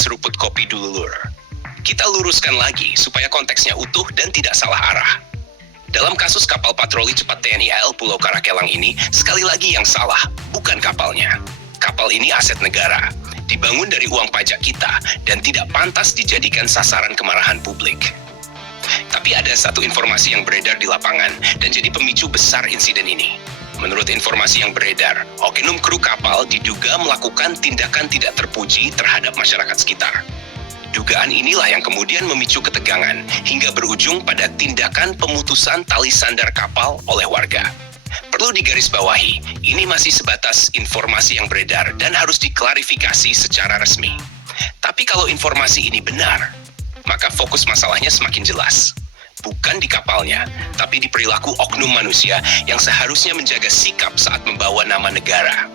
seruput kopi dulu, Lur. Kita luruskan lagi supaya konteksnya utuh dan tidak salah arah. Dalam kasus kapal patroli cepat TNI AL Pulau Karakelang ini, sekali lagi yang salah, bukan kapalnya. Kapal ini aset negara, dibangun dari uang pajak kita, dan tidak pantas dijadikan sasaran kemarahan publik. Tapi ada satu informasi yang beredar di lapangan, dan jadi pemicu besar insiden ini. Menurut informasi yang beredar, oknum kru kapal diduga melakukan tindakan tidak terpuji terhadap masyarakat sekitar. Dugaan inilah yang kemudian memicu ketegangan hingga berujung pada tindakan pemutusan tali sandar kapal oleh warga. Perlu digarisbawahi, ini masih sebatas informasi yang beredar dan harus diklarifikasi secara resmi. Tapi kalau informasi ini benar, maka fokus masalahnya semakin jelas. Bukan di kapalnya, tapi di perilaku oknum manusia yang seharusnya menjaga sikap saat membawa nama negara.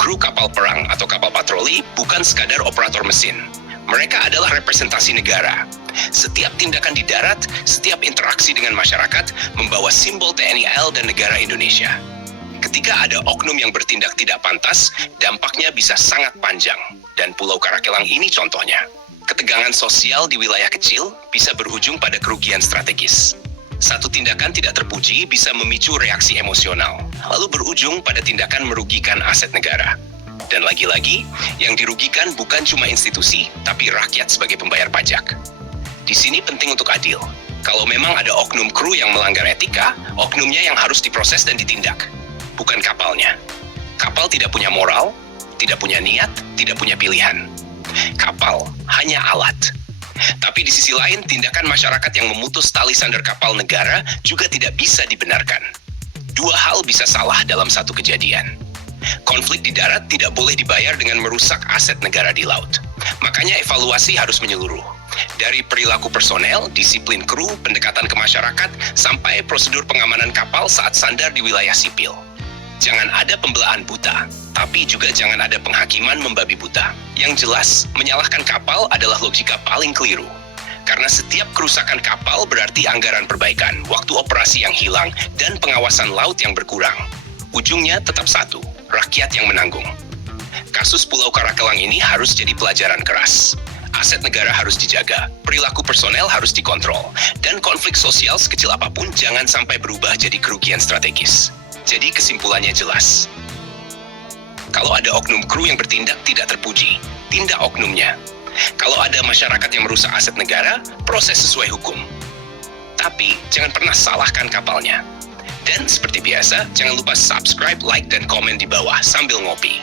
Kru kapal perang atau kapal patroli bukan sekadar operator mesin. Mereka adalah representasi negara. Setiap tindakan di darat, setiap interaksi dengan masyarakat, membawa simbol TNI AL dan negara Indonesia. Ketika ada oknum yang bertindak tidak pantas, dampaknya bisa sangat panjang. Dan Pulau Karakelang ini contohnya. Ketegangan sosial di wilayah kecil bisa berujung pada kerugian strategis. Satu tindakan tidak terpuji bisa memicu reaksi emosional, lalu berujung pada tindakan merugikan aset negara. Dan lagi-lagi, yang dirugikan bukan cuma institusi, tapi rakyat sebagai pembayar pajak. Di sini penting untuk adil. Kalau memang ada oknum kru yang melanggar etika, oknumnya yang harus diproses dan ditindak, bukan kapalnya. Kapal tidak punya moral, tidak punya niat, tidak punya pilihan. Kapal hanya alat. Tapi di sisi lain, tindakan masyarakat yang memutus tali sandar kapal negara juga tidak bisa dibenarkan. Dua hal bisa salah dalam satu kejadian. Konflik di darat tidak boleh dibayar dengan merusak aset negara di laut. Makanya evaluasi harus menyeluruh. Dari perilaku personel, disiplin kru, pendekatan ke masyarakat, sampai prosedur pengamanan kapal saat sandar di wilayah sipil. Jangan ada pembelaan buta, tapi juga jangan ada penghakiman membabi buta. Yang jelas, menyalahkan kapal adalah logika paling keliru. Karena setiap kerusakan kapal berarti anggaran perbaikan, waktu operasi yang hilang, dan pengawasan laut yang berkurang. Ujungnya tetap satu, rakyat yang menanggung. Kasus Pulau Karakelang ini harus jadi pelajaran keras. Aset negara harus dijaga, perilaku personel harus dikontrol, dan konflik sosial sekecil apapun jangan sampai berubah jadi kerugian strategis. Jadi kesimpulannya jelas. Kalau ada oknum kru yang bertindak tidak terpuji, tindak oknumnya. Kalau ada masyarakat yang merusak aset negara, proses sesuai hukum. Tapi jangan pernah salahkan kapalnya. Dan seperti biasa, jangan lupa subscribe, like, dan komen di bawah sambil ngopi.